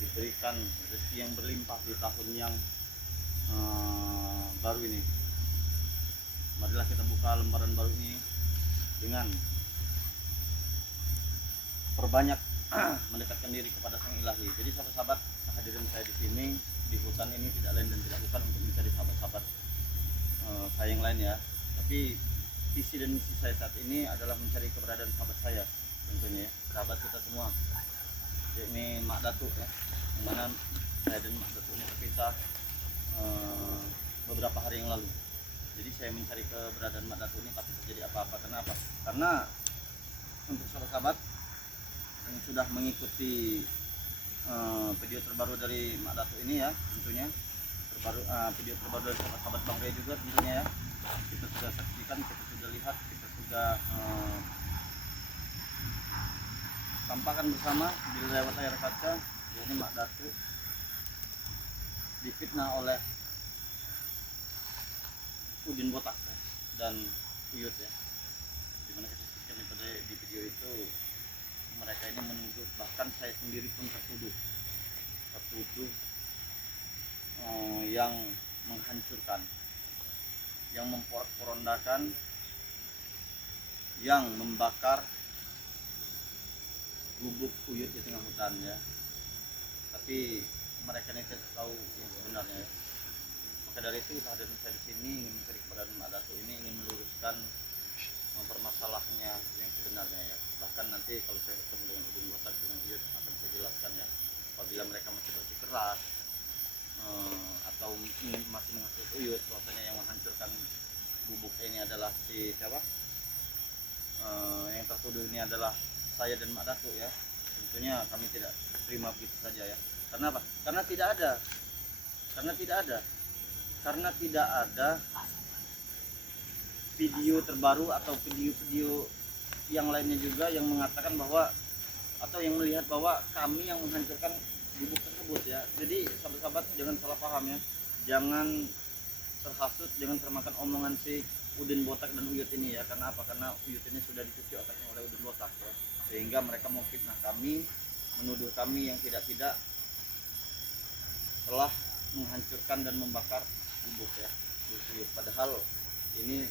diberikan rezeki yang berlimpah di tahun yang baru ini. Marilah kita buka lembaran baru ini dengan perbanyak mendekatkan diri kepada Sang Ilahi. Jadi sahabat-sahabat, kehadiran saya di sini di hutan ini tidak lain dan tidak bukan untuk mencari sahabat-sahabat saya yang lain ya. Tapi visi dan misi saya saat ini adalah mencari keberadaan sahabat saya, tentunya ya, sahabat kita semua. Ini Mak Datuk ya, yang mana saya dan Mak Datuk ini terpisah beberapa hari yang lalu. Jadi saya mencari keberadaan Mak Datuk ini tapi terjadi apa-apa. Kenapa? Karena untuk sahabat-sahabat yang sudah mengikuti video terbaru dari Mak Datuk ini ya, tentunya video terbaru dari sahabat-sahabat Bang Ray juga tentunya ya, kita sudah saksikan, kita sudah lihat, kita sudah tampakkan bersama di lewat layar kaca. Ini Mak Datuk difitnah oleh Udin Botak ya, dan Uyut ya, dimana kita saksikan di video itu mereka ini menuduh, bahkan saya sendiri pun tertuduh yang menghancurkan, yang memporak-porandakan, yang membakar gubuk Uyut di tengah hutan ya. Tapi mereka ini tidak tahu yang sebenarnya ya. Maka dari itu kehadiran saya di sini ingin mencari keberadaan Mak Datuk ini, ingin meluruskan permasalahannya yang sebenarnya ya. Bahkan nanti kalau saya bertemu dengan Udin Botak dengan Uyut akan saya jelaskan ya. Apabila mereka masih bersikeras atau masih menghasut Uyut, bahwasanya yang menghancurkan gubuk ini adalah si siapa? Yang tertuduh ini adalah saya dan Mak Datuk ya. Tentunya kami tidak terima begitu saja ya. Karena apa? Karena tidak ada video terbaru atau video-video yang lainnya juga yang mengatakan bahwa atau yang melihat bahwa kami yang menghancurkan gubuk tersebut ya. Jadi sahabat-sahabat jangan salah paham ya, jangan terhasut, jangan termakan omongan si Udin Botak dan Uyut ini ya. Karena apa? Karena Uyut ini sudah dicuci otaknya oleh Udin Botak ya, sehingga mereka mau fitnah kami, menuduh kami yang tidak-tidak telah menghancurkan dan membakar gubuk ya, Uyut. Padahal ini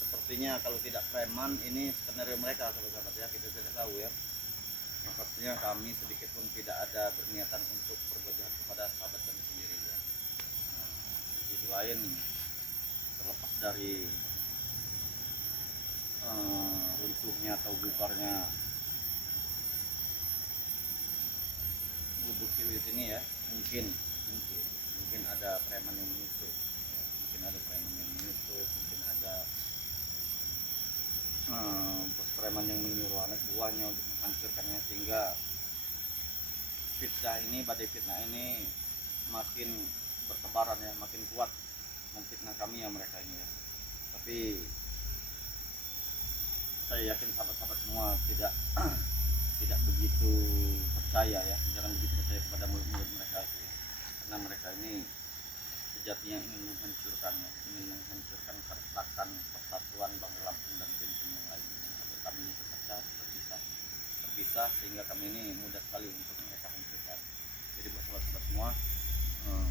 sepertinya kalau tidak preman, ini skenario mereka sahabat-sahabat ya, kita tidak tahu ya. Yang pastinya kami sedikit pun tidak ada berniatan untuk berbuat jahat kepada sahabat kami sendiri ya. Nah, di sisi lain, terlepas dari runtuhnya atau bubarnya gubuk si Uyut ini ya, mungkin ada preman yang menyusup ya, mungkin ada bos preman yang menyuruh anak buahnya untuk menghancurkannya, sehingga badai fitnah ini makin bertebaran ya, makin kuat memfitnah kami ya mereka ini ya. Tapi saya yakin sahabat-sahabat semua tidak begitu percaya ya, jangan begitu percaya kepada mulut-mulut mereka itu ya. Karena mereka ini sejatinya ingin menghancurkan keretakan persatuan Bangka Lampung dan tim-tim yang lainnya agar kami ini terpisah sehingga kami ini mudah sekali untuk mereka hancurkan. Jadi buat sahabat-sahabat semua,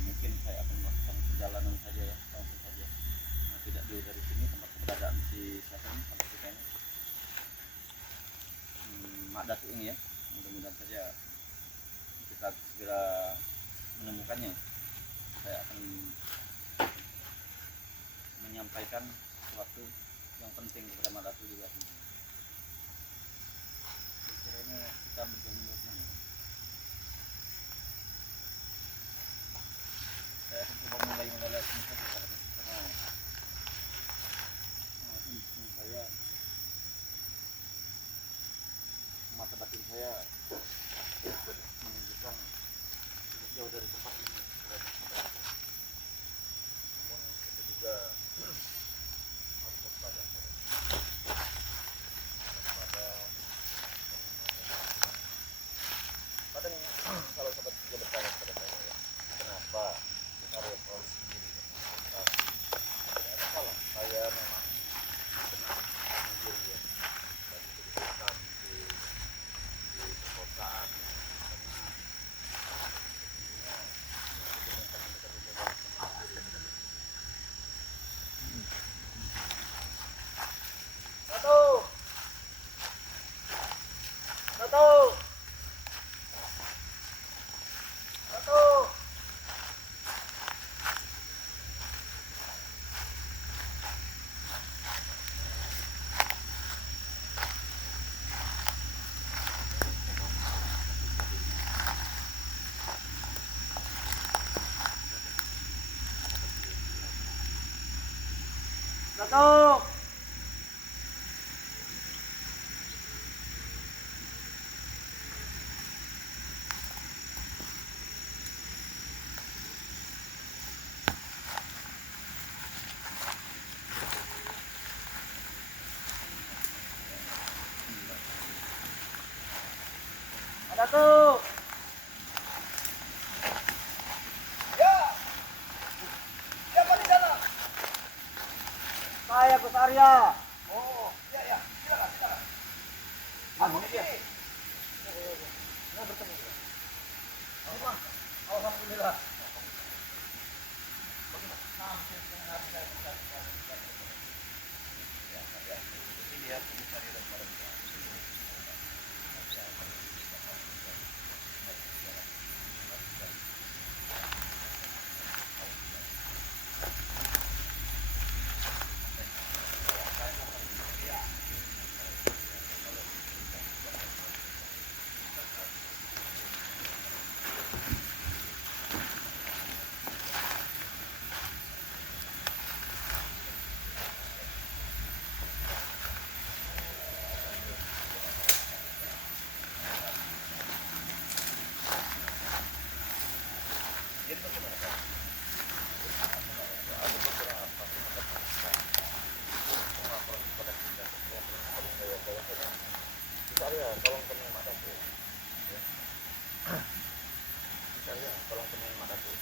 mungkin saya akan melakukan perjalanan saja ya, langsung saja. Tidak jauh dari sini tempat keberadaan si siapa ini, sampai kita ini Mak Datuk ini ya. Mudah-mudahan saja kita segera menemukannya. Saya akan menyampaikan sesuatu yang penting kepada Mak Datuk juga. Kira-kira kita berjumpa mana? Saya akan coba mulai saja karena ini saya, mata batin saya menunjukkan jauh dari tempat ini. Namun kita juga harus waspada. Datuk. Datuk. Ya, siapa di sana? Saya Gus Arya. Oh, ya ya, silakan silakan. Aku di sini. Mau bertemu ya? Alhamdulillah. Hampir setengah hari saya mencari. Ya, ya. Ini ya, mencari daripada kita. Saya tolong temuin Mak Datuk. Ya. Saya tolong temuin Mak Datuk.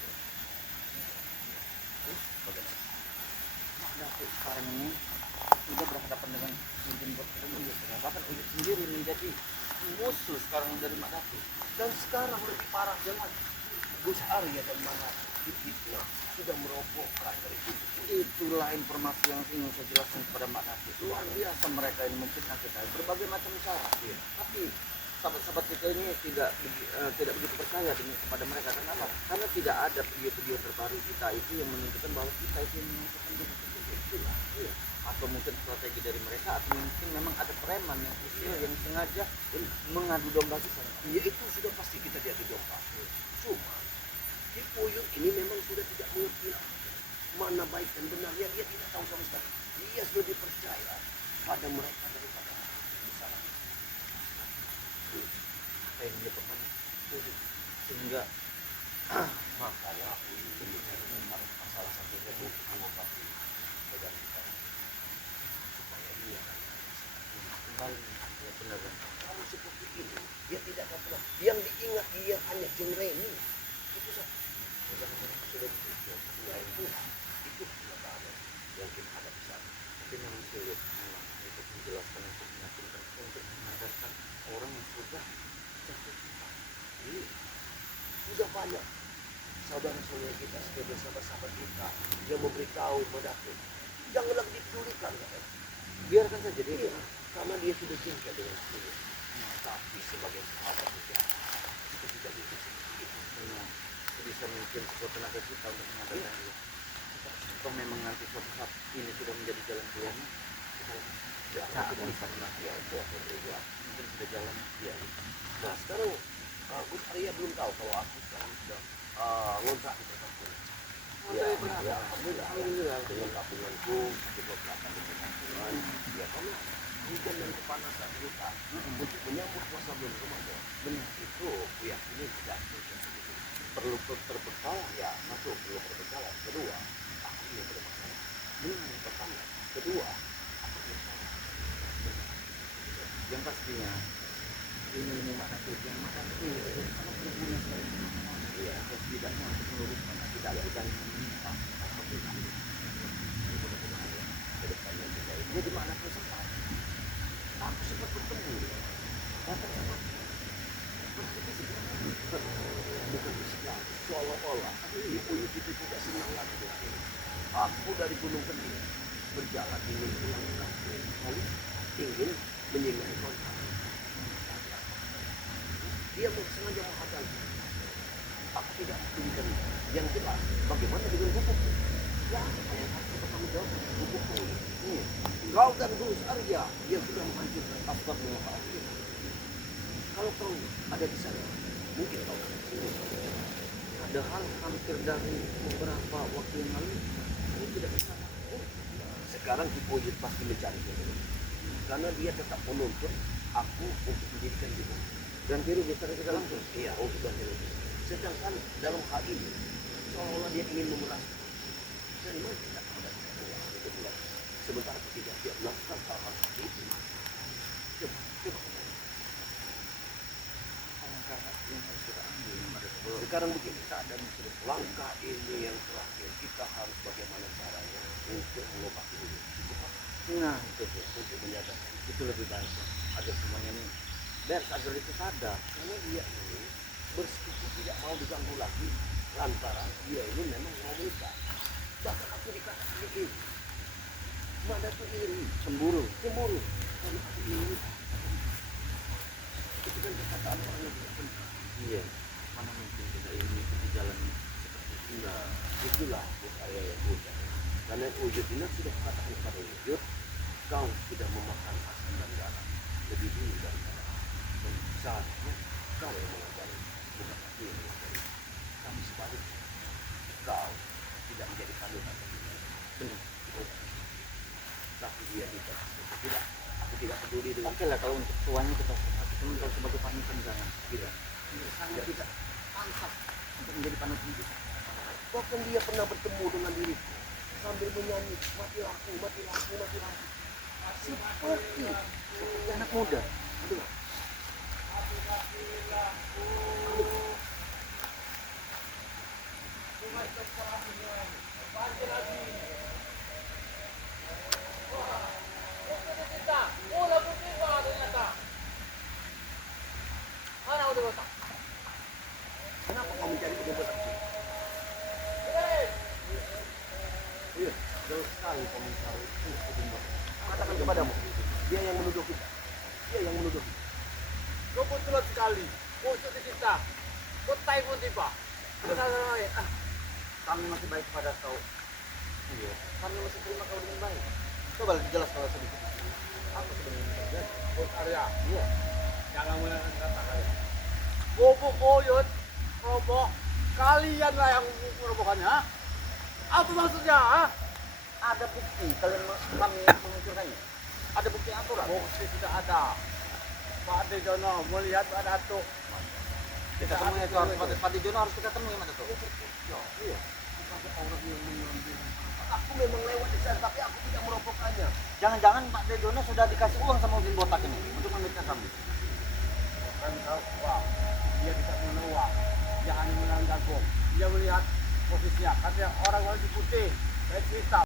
Bagaimana? Mak Datuk sekarang ini sudah berhadapan dengan pemimpin Golkar Uyut. Bahkan Uyut sendiri menjadi musuh sekarang dari Mak Datuk. Dan sekarang lebih parah lagi. Gus Arya dan Mana difitnah sudah merobohkan dari itu. Itulah informasi yang ingin saya jelaskan kepada Mak Datuk. Luar biasa mereka ini memfitnah kita berbagai macam cara. Iya. Tapi sahabat-sahabat kita ini tidak begitu percaya kepada mereka. Kenapa? Karena tidak ada video-video terbaru kita itu yang menunjukkan bahwa kita itu yang menentukan itulah. Iya. Atau mungkin strategi dari mereka, atau mungkin memang ada preman yang khusus yang sengaja mengadu domba kita. Ya itu sudah pasti kita diadu domba. Cuma si Uyut ini memang sudah tidak mengerti mana baik dan benar. Dia tidak tahu sama sekali. Dia sudah dipercaya pada mereka daripada besar. Apa yang menyebabkan Uyut sehingga Makanya aku ini salah satunya itu mengobati saudara kita supaya dia kembali ya benar. kalau seperti ini dia tidak akan pernah yang diingat dia hanya Jeng Reni itu saja. Sudah ditutup. Nah itu kenyataan yang kita hadapi saat ini. Tapi memang sulit memang untuk menjelaskan, untuk meyakinkan, untuk mengajarkan orang yang sudah jatuh cinta. Ini sudah banyak saudara-saudara kita, sebagai sahabat-sahabat kita yang memberitahu Datuk jangan lagi dipedulikan katanya. Biarkan saja dia. Iya, karena dia sudah jengkel dengan itu. Tapi sebagai sahabat kita tidak bisa seperti itu. Benar. Bisa mungkin sekuat tenaga kita untuk menyadarkan dia. Kalau memang nanti suatu saat ini sudah menjadi jalan keluarnya, kita akan bisa Ya, itu akan berubah. mungkin sudah jalan. Ya. Nah sekarang Gus Arya belum tahu kalau aku sekarang sudah ngontrak di Pertampuran. Ya, ya, alhamdulillah dengan tabunganku cukup makan di Pertampuran. Ya karena hujan dan kepanasan kita untuk menyambut puasa bulan Ramadan. Benar. Itu kuyakini tidak Perlu berbekal. ya masuk perlu berbekal. Kedua, aku belum bermasalah. Benar. Pertama, kedua, aku belum salah. Yang pastinya ini Mak Datuk yang Mak Datuk ini sangat berguna sekali. Iya. Setidaknya untuk meluruskan tidak dan menimpa. Mudah-mudahan ya kedepannya juga ini. Jadi Mak Datuk sempat. Aku sempat bertemu. Datang sempat. Bukan Islam, seolah-olah ibu itu tidak semangat dengan ini. Aku dari Gunung Kending berjalan ingin pulang ke kampung, lalu ingin menyinggah kontrak. Dia sengaja menghadang. Aku tidak pedulikan. Yang jelas, bagaimana dengan bukuku? Ya, yang harus bertanggung jawab bukuku ini. Kau dan Gus Arya yang sudah menghancurkan astagfirullahaladzim. Kalau kau ada di sana, mungkin kau akan sini. Padahal hampir dari beberapa waktu yang lalu ini tidak bisa. Sekarang Hipoyut pasti mencari Heru. Karena dia tetap menuntut aku untuk menjadikan Heru. Dan Heru bicara ke dalam tuh. Iya, untuk ganti Heru. Sedangkan dalam hal ini, seolah-olah dia ingin memeras. Dari mana kita tahu dari uang itu bulan. Sementara ketika dia melakukan hal-hal seperti itu. Coba. Langkah yang harus kita ambil adalah Sekarang begini, keadaan yang sudah langkah ini yang terakhir, kita harus bagaimana caranya untuk mengobati dulu. nah Untuk menyadarkan. itu lebih baik Pak. Agar semuanya ini beres, agar itu sadar. Karena dia ini bersekutu tidak mau diganggu lagi lantaran dia ini memang mau menikah. Bahkan aku dikatakan iri. Mana tuh iri? Cemburu. Karena aku iri. Itu kan perkataan orang yang tidak benar. Iya, mana mungkin kita ini mengikuti jalan seperti itu. Nah, itulah saya yang ucap. Karena wujud ini sudah katakan kepada wujud, kau sudah memakan asam dan garam lebih dulu dari garam. Dan saatnya kau yang mengajari, bukan aku yang mengajari. Kami sebaliknya, kau tidak menjadi panutan bagi dia. Benar. Tapi dia tidak. Aku tidak peduli dengan Oke lah kalau untuk tuanya kita hormati. Cuma kalau sebagai panutan jangan. tidak. Sangat tidak pantas untuk menjadi panutan kita. Bahkan dia pernah bertemu dengan diriku sambil menyanyi mati lampu, mati lampu, mati lampu. Seperti Anak muda. aduh. Kenapa kau mencari penyebab aku? Iya, jauh sekali kau mencari penyebab. Katakan kepadamu, dia yang menuduh kita. Dia yang menuduh kita. Kebetulan sekali. Musuh kita. Kotai pun tiba. Kami masih baik pada kau. Iya. Kami masih terima kau dengan baik. Coba dijelaskan sedikit. Apa sebenarnya yang terjadi? Bos Arya. Iya. Jangan mengatakan kata-kata. Bobok Oyot. Roboh. Kalianlah yang merobohkannya. Ha? Apa maksudnya? Ha? Ada bukti kalian kami menghancurkannya. Ada bukti aturan. Bukti tidak ada. Pak Dejono melihat ada atuk. Kita temui itu harus Pak Jono harus kita temui mana tuh? Iya. Aku memang lewat di sana, tapi aku tidak merobohkannya. Jangan-jangan Pak Dejono sudah dikasih uang sama Udin Botak ini untuk memikirkan kami. Kan tahu uang. Dia bisa menolak. Dia hanya menang jagung. Dia melihat posisinya. Katanya orang wajib putih. Saya cerita.